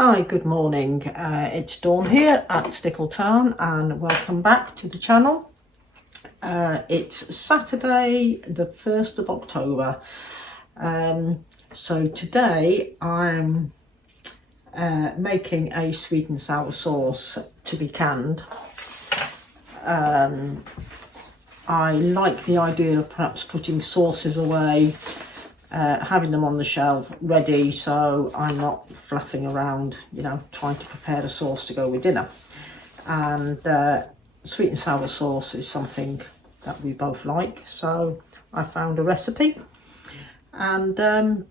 Hi, good morning. It's Dawn here at Stickletown and welcome back to the channel. It's Saturday the 1st of October. So today I'm making a sweet and sour sauce to be canned. I like the idea of perhaps putting sauces away, having them on the shelf ready, so I'm not fluffing around, trying to prepare a sauce to go with dinner. And sweet and sour sauce is something that we both like, so I found a recipe, and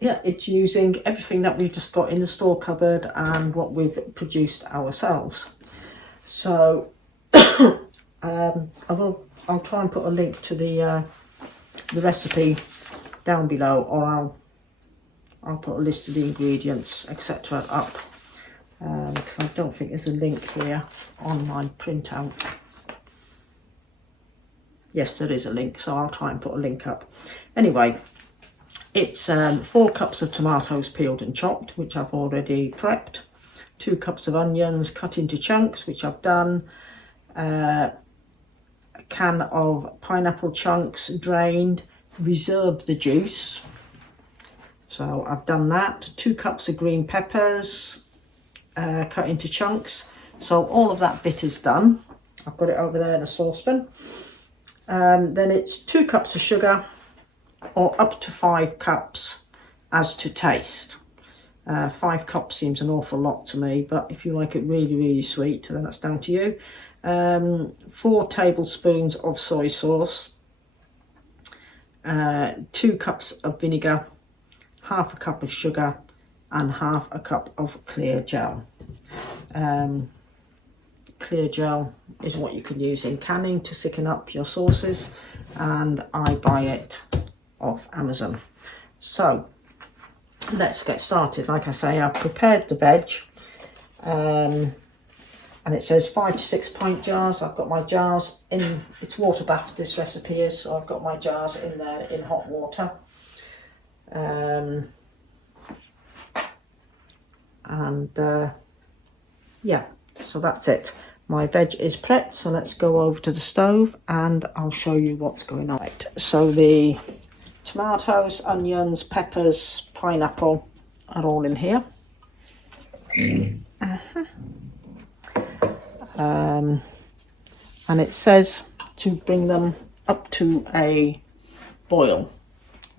yeah, it's using everything that we've just got in the store cupboard and what we've produced ourselves. So I'll try and put a link to the recipe down below, or I'll put a list of the ingredients, etc. up, because I don't think there's a link here on my printout. Yes, there is a link, so I'll try and put a link up. Anyway, it's 4 cups of tomatoes peeled and chopped, which I've already prepped, 2 cups of onions cut into chunks, which I've done, a can of pineapple chunks drained, reserved the juice, so I've done that, 2 cups of green peppers cut into chunks. So all of that bit is done. I've got it over there in a saucepan. Then it's 2 cups of sugar, or up to 5 cups as to taste. 5 cups seems an awful lot to me, but if you like it really sweet, then that's down to you. 4 tablespoons of soy sauce, 2 cups of vinegar, half a cup of sugar, and half a cup of clear gel. Clear gel is what you can use in canning to thicken up your sauces, and I buy it off Amazon. So let's get started. Like I say, I've prepared the veg, and it says 5 to 6 pint jars. I've got my jars in, it's water bath this recipe is, so I've got my jars in there in hot water. Yeah, so that's it. My veg is prepped, so let's go over to the stove and I'll show you what's going on. Right, so the tomatoes, onions, peppers, pineapple are all in here. And it says to bring them up to a boil.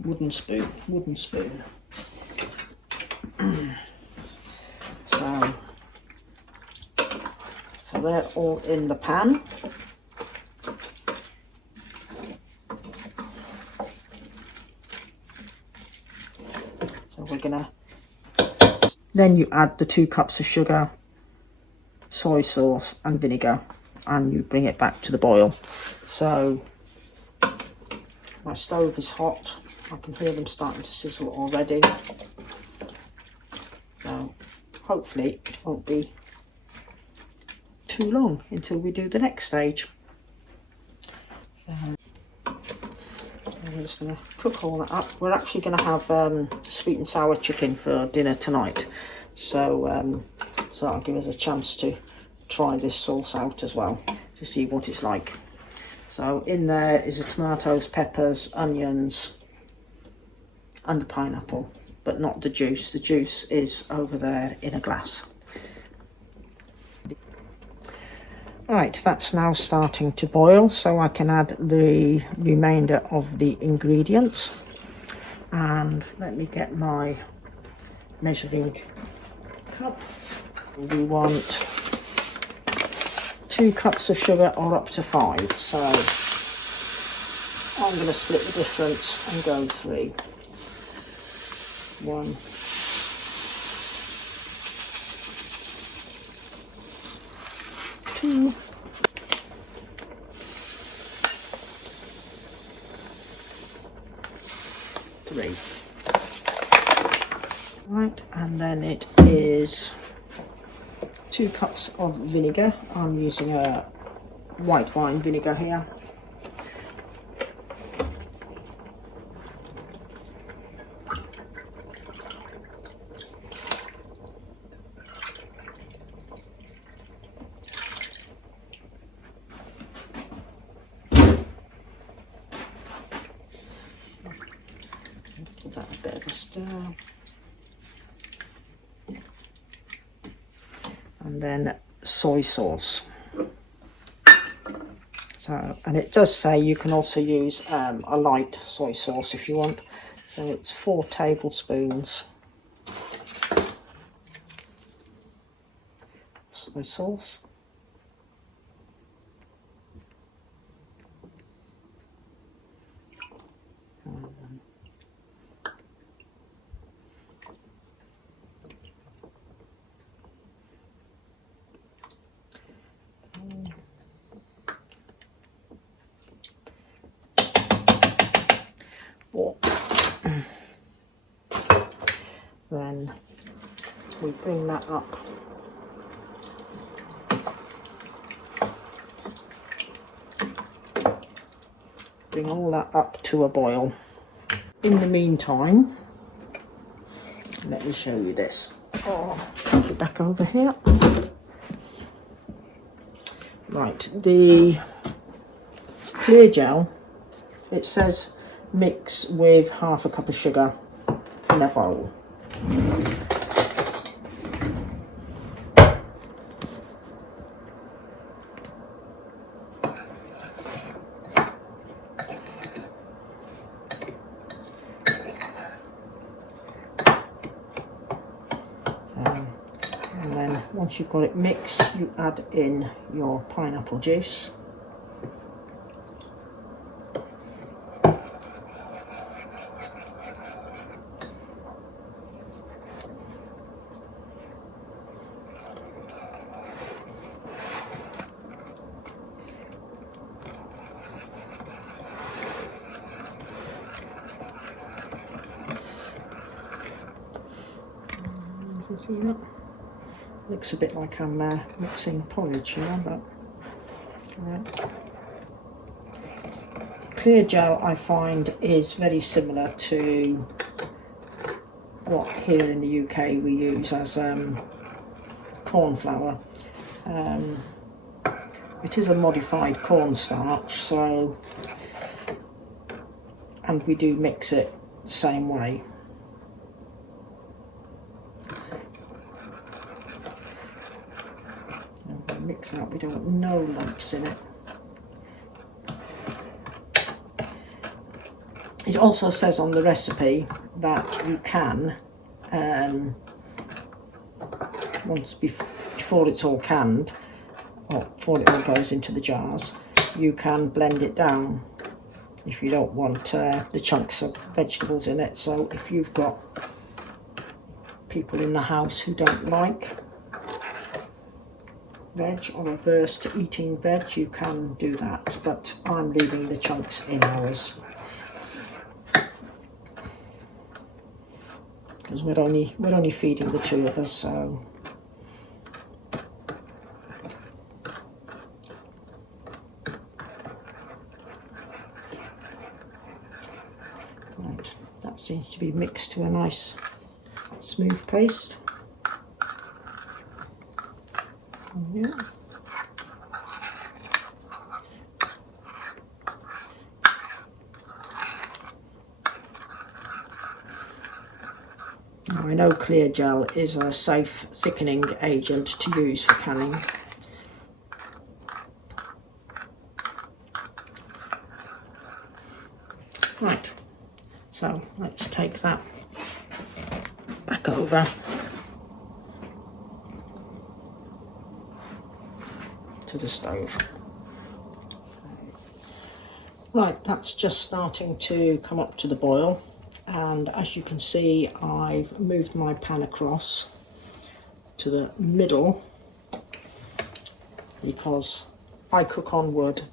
Wooden spoon. So they're all in the pan. So we're gonna, then you add the 2 cups of sugar, soy sauce and vinegar, and you bring it back to the boil. So my stove is hot. I can hear them starting to sizzle already. So hopefully it won't be too long until we do the next stage. So I'm just going to cook all that up. We're actually going to have sweet and sour chicken for dinner tonight, so so that'll give us a chance to try this sauce out as well to see what it's like. So in there is the tomatoes, peppers, onions and the pineapple, but not the juice. The juice is over there in a glass. Right, that's now starting to boil, so I can add the remainder of the ingredients. And let me get my measuring cup. We want 2 cups of sugar, or up to 5, so I'm going to split the difference and go 3. 1, 2, 3. Right, and then it is 2 cups of vinegar. I'm using a white wine vinegar here. and then soy sauce. So, and it does say you can also use a light soy sauce if you want. So it's 4 tablespoons soy sauce. Then we bring that up. Bring all that up to a boil. In the meantime, let me show you this. Oh, take it back over here. Right, the clear gel, it says mix with half a cup of sugar in a bowl. And then once you've got it mixed, you add in your pineapple juice. You can see that. Looks a bit like I'm mixing porridge, you know, but right. Clear gel, I find, is very similar to what here in the UK we use as corn flour. It is a modified cornstarch, so, and we do mix it the same way. Mix out, we don't want no lumps in it. It also says on the recipe that you can, before it's all canned, or before it all goes into the jars, you can blend it down if you don't want the chunks of vegetables in it. So if you've got people in the house who don't like veg or averse to eating veg, you can do that, but I'm leaving the chunks in ours because we're only feeding the 2 of us, so right, that seems to be mixed to a nice smooth paste. Yeah. Now, I know clear gel is a safe thickening agent to use for canning. Right, so let's take that back over to the stove. Right, that's just starting to come up to the boil, and as you can see, I've moved my pan across to the middle because I cook on wood,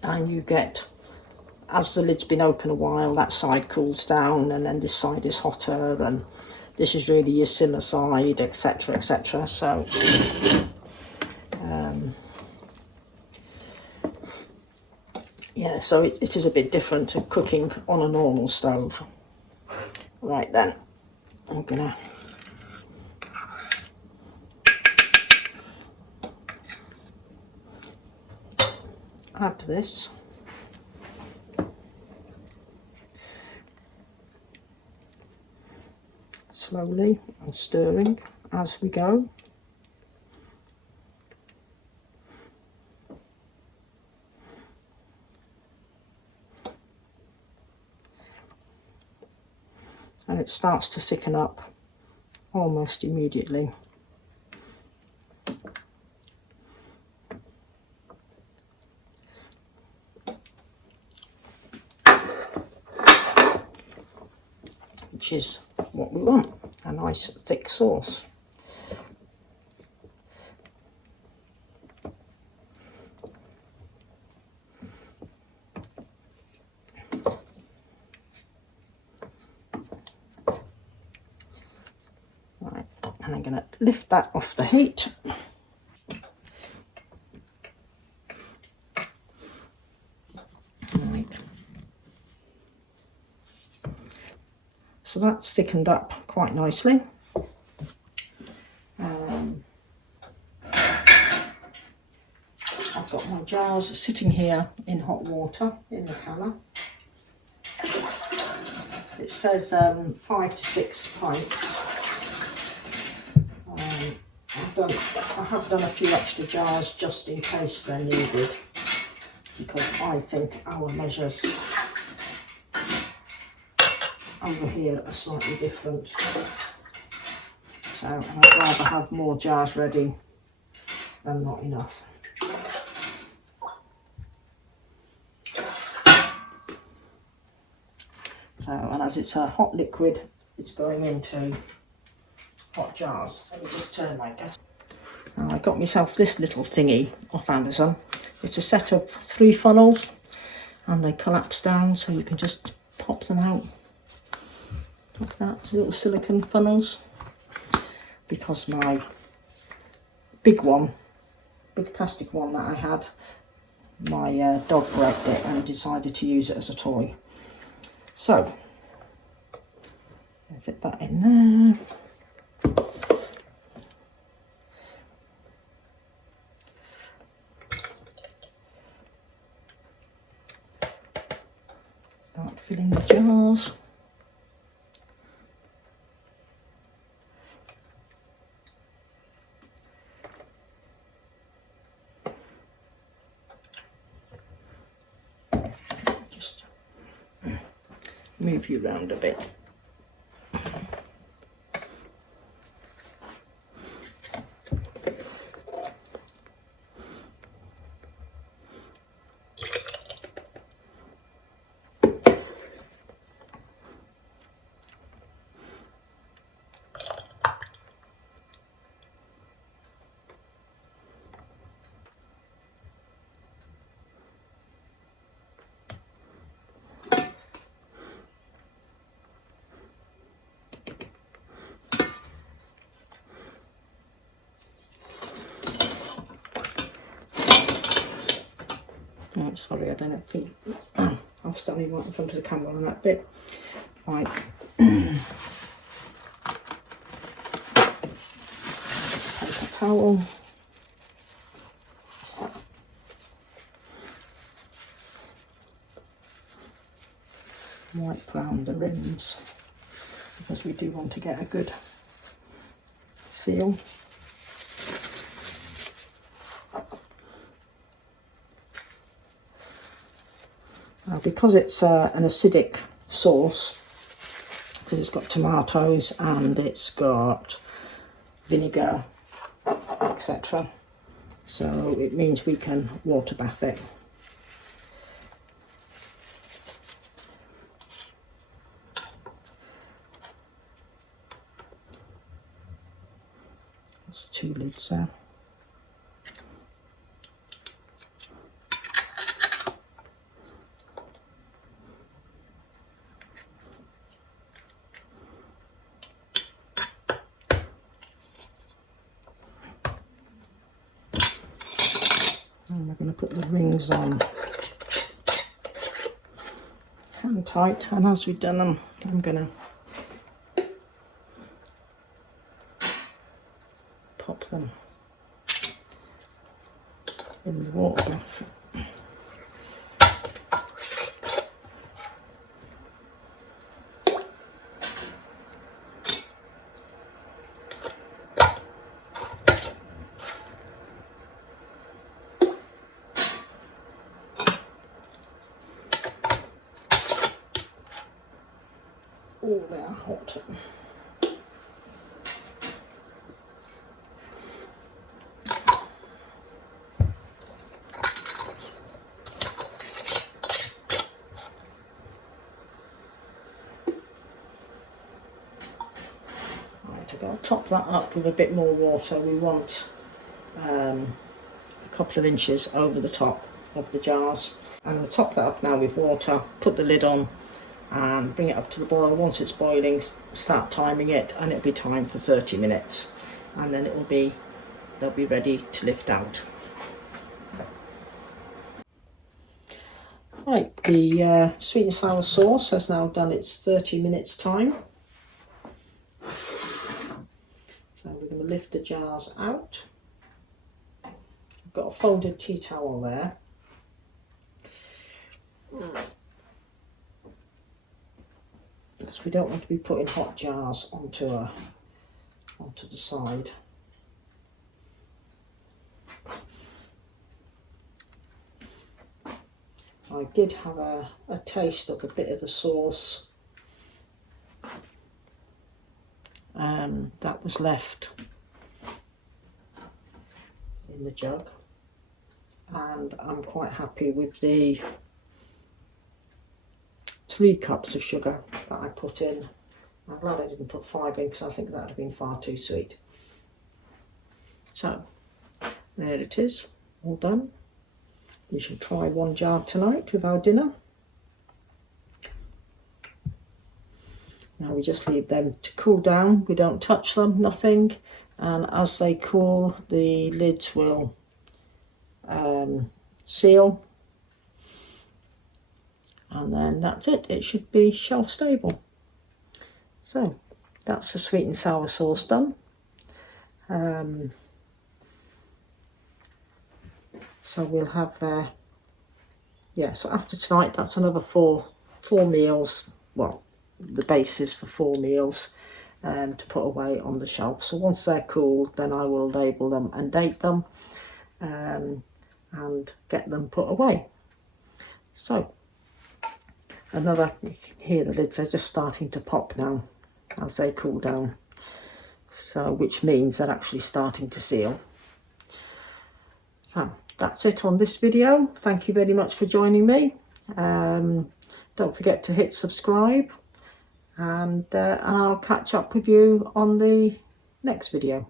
and you get, as the lid's been open a while, that side cools down and then this side is hotter, and this is really your simmer side, etc, etc. So yeah, so it is a bit different to cooking on a normal stove. Right then, I'm gonna add this. slowly and stirring as we go. And it starts to thicken up almost immediately. Which is what we want, a nice thick sauce. Right, and I'm going to lift that off the heat. Right. So that's thickened up quite nicely. I've got my jars sitting here in hot water in the canner. It says 5 to 6 pints. I have done a few extra jars just in case they're needed, because I think our measures over here are slightly different. So I'd rather have more jars ready than not enough. So, and as it's a hot liquid, it's going into hot jars. Let me just turn my gas. Now I got myself this little thingy off Amazon. It's a set of 3 funnels and they collapse down, so you can just pop them out like that, little silicone funnels. Because my big plastic one that I had, my dog broke it and decided to use it as a toy. So, let's zip that in there. Start filling the jars. Just move you round a bit. Oh, sorry, I don't think I'm standing right in front of the camera on that bit. Right. Paper towel. Wipe round the rims because we do want to get a good seal. Now, because it's an acidic sauce, because it's got tomatoes and it's got vinegar, etc., so it means we can water bath it. There's 2 lids there. And we're going to put the rings on hand tight, and as we've done them, I'm going to pop them in the water bath. Oh, they are hot. Right, I'm going to top that up with a bit more water. We want a couple of inches over the top of the jars. I'm going to top that up now with water, put the lid on and bring it up to the boil. Once it's boiling, start timing it, and it'll be timed for 30 minutes, and then they'll be ready to lift out. Right, the sweet and sour sauce has now done its 30 minutes time. So we're going to lift the jars out. I've got a folded tea towel there. Because we don't want to be putting hot jars onto the side. I did have a taste of a bit of the sauce that was left in the jug, and I'm quite happy with the 3 cups of sugar that I put in. I'm glad I didn't put 5 in because I think that would have been far too sweet. So there it is, all done. We shall try 1 jar tonight with our dinner. Now we just leave them to cool down. We don't touch them, nothing. And as they cool, the lids will seal. And then that's it. It should be shelf stable. So that's the sweet and sour sauce done. So we'll have, so after tonight, that's another four meals. Well, the basis for 4 meals to put away on the shelf. So once they're cool, then I will label them and date them and get them put away. So you can hear the lids are just starting to pop now as they cool down. So which means they're actually starting to seal. So that's it on this video. Thank you very much for joining me. Don't forget to hit subscribe, and I'll catch up with you on the next video.